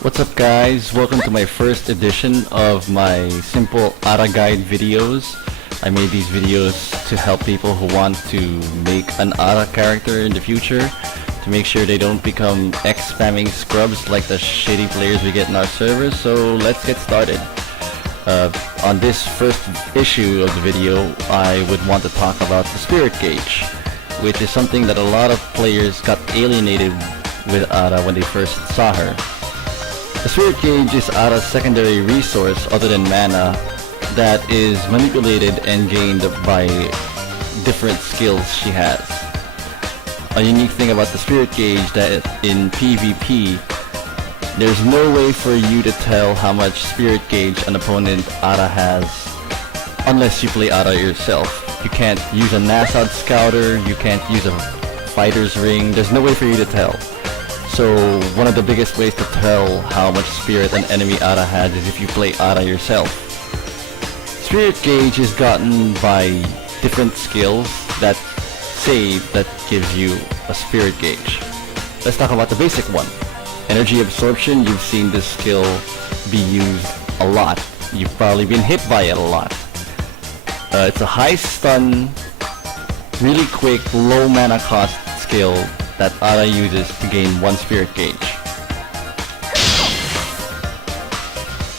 What's up guys? Welcome to my first edition of my simple ARA guide videos. I made these videos to help people who want to make an ARA character in the future, to make sure they don't become X-spamming scrubs like the shitty players we get in our servers. So let's get started. On this first issue of the video, I would want to talk about the spirit gauge, which is something that a lot of players got alienated with ARA when they first saw her. The spirit gauge is ARA's secondary resource other than mana that is manipulated and gained by different skills she has. A unique thing about the spirit gauge that in PvP, there's no way for you to tell how much spirit gauge an opponent ARA has unless you play ARA yourself. You can't use a Nasod Scouter, you can't use a Fighter's Ring, there's no way for you to tell. So one of the biggest ways to tell how much spirit an enemy ARA has is if you play ARA yourself. Spirit gauge is gotten by different skills that gives you a spirit gauge. Let's talk about the basic one. Energy absorption, you've seen this skill be used a lot. You've probably been hit by it a lot. It's a high stun, really quick, low mana cost skill that ARA uses to gain one spirit gauge.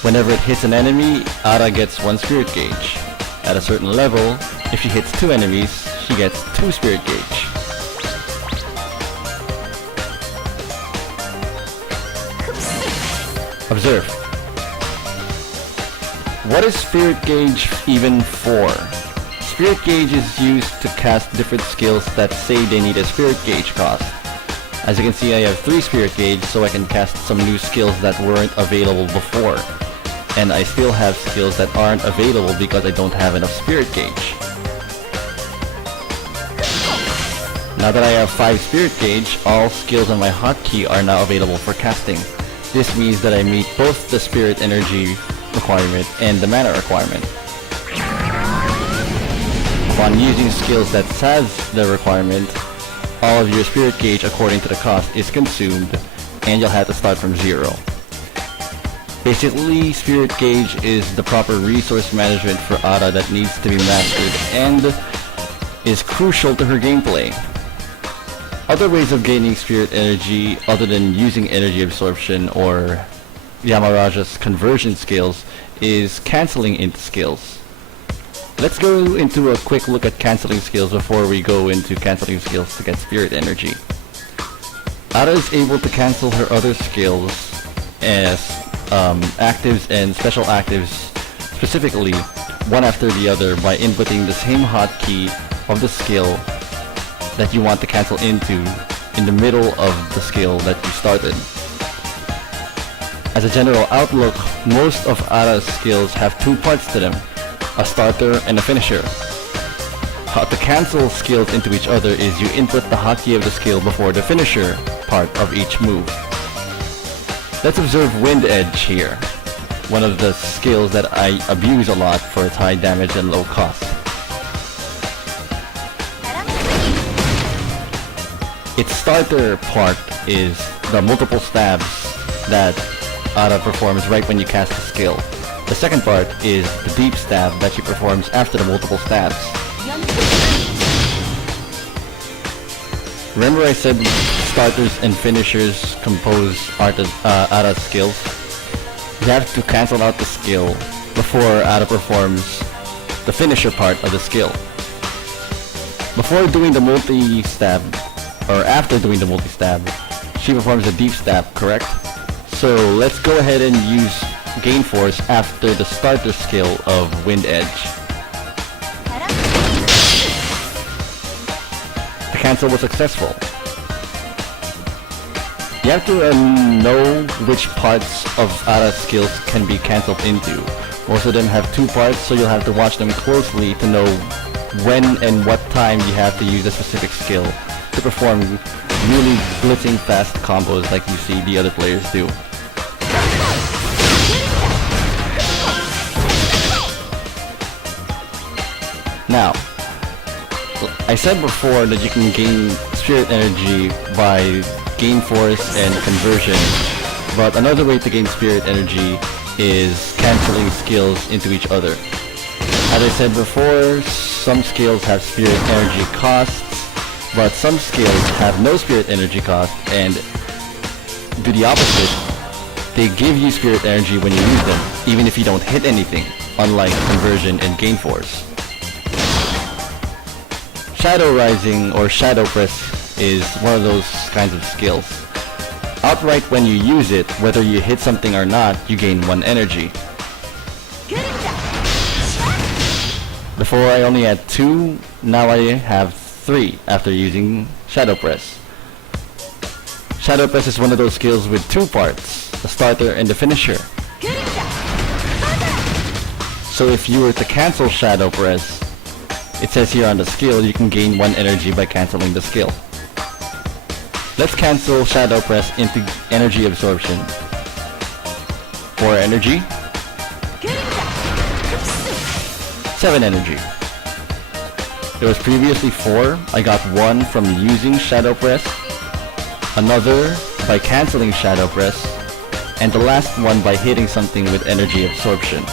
Whenever it hits an enemy, ARA gets one spirit gauge. At a certain level, if she hits two enemies, she gets two spirit gauge. Observe. What is spirit gauge even for? Spirit gauge is used to cast different skills that say they need a spirit gauge cost. As you can see, I have 3 spirit gauge, so I can cast some new skills that weren't available before. And I still have skills that aren't available because I don't have enough spirit gauge. Now that I have 5 spirit gauge, all skills on my hotkey are now available for casting. This means that I meet both the spirit energy requirement and the mana requirement. Upon using skills that has the requirement, all of your spirit gauge according to the cost is consumed, and you'll have to start from 0. Basically, spirit gauge is the proper resource management for ARA that needs to be mastered and is crucial to her gameplay. Other ways of gaining spirit energy other than using energy absorption or Yamaraja's conversion skills is cancelling into skills. Let's go into a quick look at cancelling skills before we go into cancelling skills to get spirit energy. ARA is able to cancel her other skills as actives and special actives, specifically one after the other, by inputting the same hotkey of the skill that you want to cancel into in the middle of the skill that you started. As a general outlook, most of ARA's skills have 2 parts to them, a starter and a finisher. How to cancel skills into each other is you input the hotkey of the skill before the finisher part of each move. Let's observe Wind Edge here, one of the skills that I abuse a lot for its high damage and low cost. Its starter part is the multiple stabs that ARA performs right when you cast the skill. The second part is the deep stab that she performs after the multiple stabs. Remember I said starters and finishers compose ARA's skills? You have to cancel out the skill before ARA performs the finisher part of the skill. Before doing the multi-stab, or after doing the multi-stab, she performs a deep stab, correct? So let's go ahead and use Gain Force after the starter skill of Wind Edge. The cancel was successful. You have to know which parts of ARA's skills can be cancelled into. Most of them have 2 parts, so you'll have to watch them closely to know when and what time you have to use a specific skill to perform really blitzing fast combos like you see the other players do. Now, I said before that you can gain spirit energy by Gain Force and Conversion But another way to gain spirit energy is canceling skills into each other. As I said before, some skills have spirit energy costs, but some skills have no spirit energy cost, and do the opposite. They give you spirit energy when you use them, even if you don't hit anything, unlike Conversion and Gain Force. Shadow Rising or Shadow Press is one of those kinds of skills. Outright when you use it, whether you hit something or not, you gain 1 energy. Before I only had 2, now I have 3 after using Shadow Press. Shadow Press is one of those skills with 2 parts, the starter and the finisher. So if you were to cancel Shadow Press, it says here on the skill you can gain 1 energy by canceling the skill. Let's cancel Shadow Press into Energy Absorption. 4 energy. 7 energy. There was previously 4. I got 1 from using Shadow Press, another by canceling Shadow Press, and the last one by hitting something with Energy Absorption.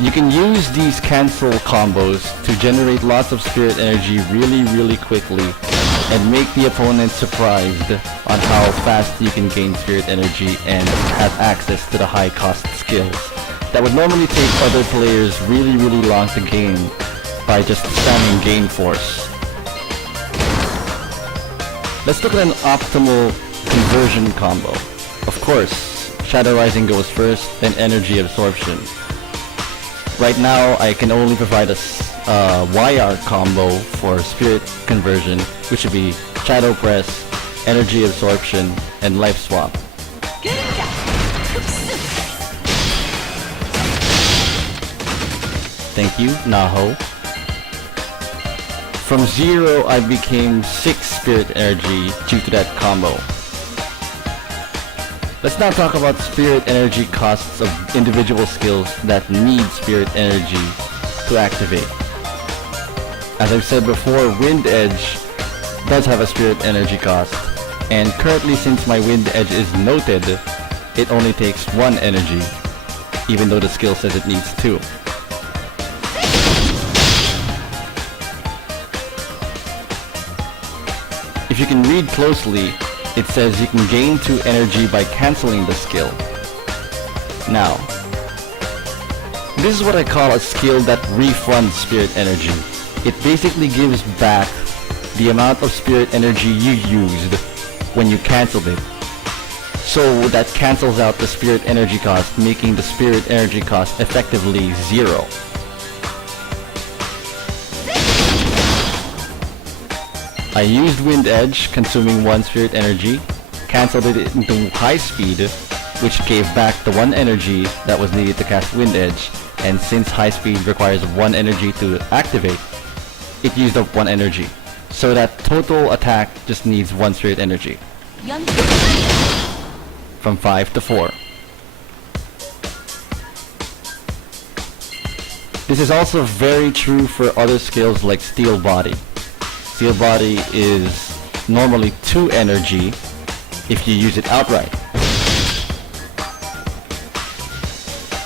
You can use these cancel combos to generate lots of spirit energy really quickly and make the opponent surprised on how fast you can gain spirit energy and have access to the high cost skills that would normally take other players really long to gain by just spamming Gain Force. Let's look at an optimal Conversion combo. Of course, Shadow Rising goes first, then Energy Absorption. Right now, I can only provide a YR combo for Spirit Conversion, which would be Shadow Press, Energy Absorption, and Life Swap. Thank you, Naho. From 0, I became 6 Spirit Energy due to that combo. Let's now talk about spirit energy costs of individual skills that need spirit energy to activate. As I've said before, Wind Edge does have a spirit energy cost, and currently since my Wind Edge is noted, it only takes 1 energy, even though the skill says it needs 2. If you can read closely, it says you can gain 2 energy by canceling the skill. Now, this is what I call a skill that refunds spirit energy. It basically gives back the amount of spirit energy you used when you canceled it. So that cancels out the spirit energy cost, making the spirit energy cost effectively 0. I used Wind Edge, consuming 1 spirit energy, cancelled it into High Speed, which gave back the 1 energy that was needed to cast Wind Edge, and since High Speed requires 1 energy to activate, it used up 1 energy. So that total attack just needs 1 spirit energy. From 5 to 4. This is also very true for other skills like Steel Body. Steel Body is normally 2 energy if you use it outright.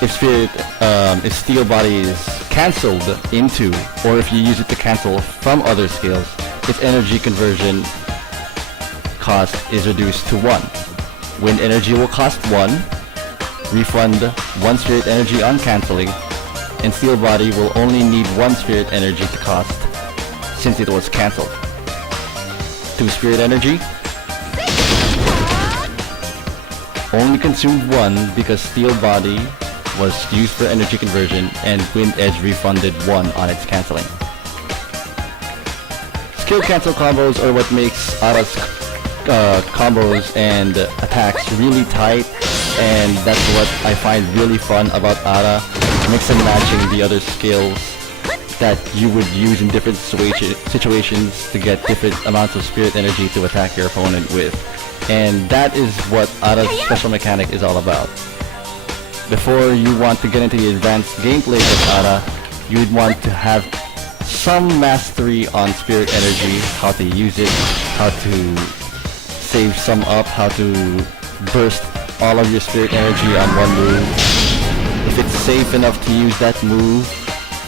If Steel Body is cancelled into, or if you use it to cancel from other skills, its energy conversion cost is reduced to 1. Wind Energy will cost 1, refund 1 spirit energy on cancelling, and Steel Body will only need 1 spirit energy to cost since it was cancelled. 2 spirit energy. Only consumed 1 because Steel Body was used for energy conversion and Wind Edge refunded 1 on its cancelling. Skill cancel combos are what makes Ara's combos and attacks really tight, and that's what I find really fun about Ara, mix and matching the other skills that you would use in different situations to get different amounts of spirit energy to attack your opponent with. And that is what Ara's special mechanic is all about. Before you want to get into the advanced gameplay of Ara, you would want to have some mastery on spirit energy, how to use it, how to save some up, how to burst all of your spirit energy on one move, if it's safe enough to use that move,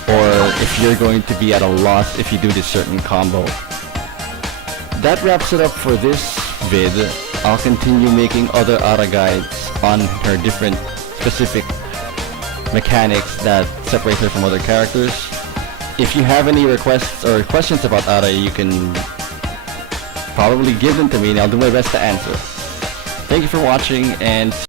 or if you're going to be at a loss if you do this certain combo. That wraps it up for this vid. I'll continue making other ARA guides on her different specific mechanics that separate her from other characters. If you have any requests or questions about ARA, you can probably give them to me and I'll do my best to answer. Thank you for watching, and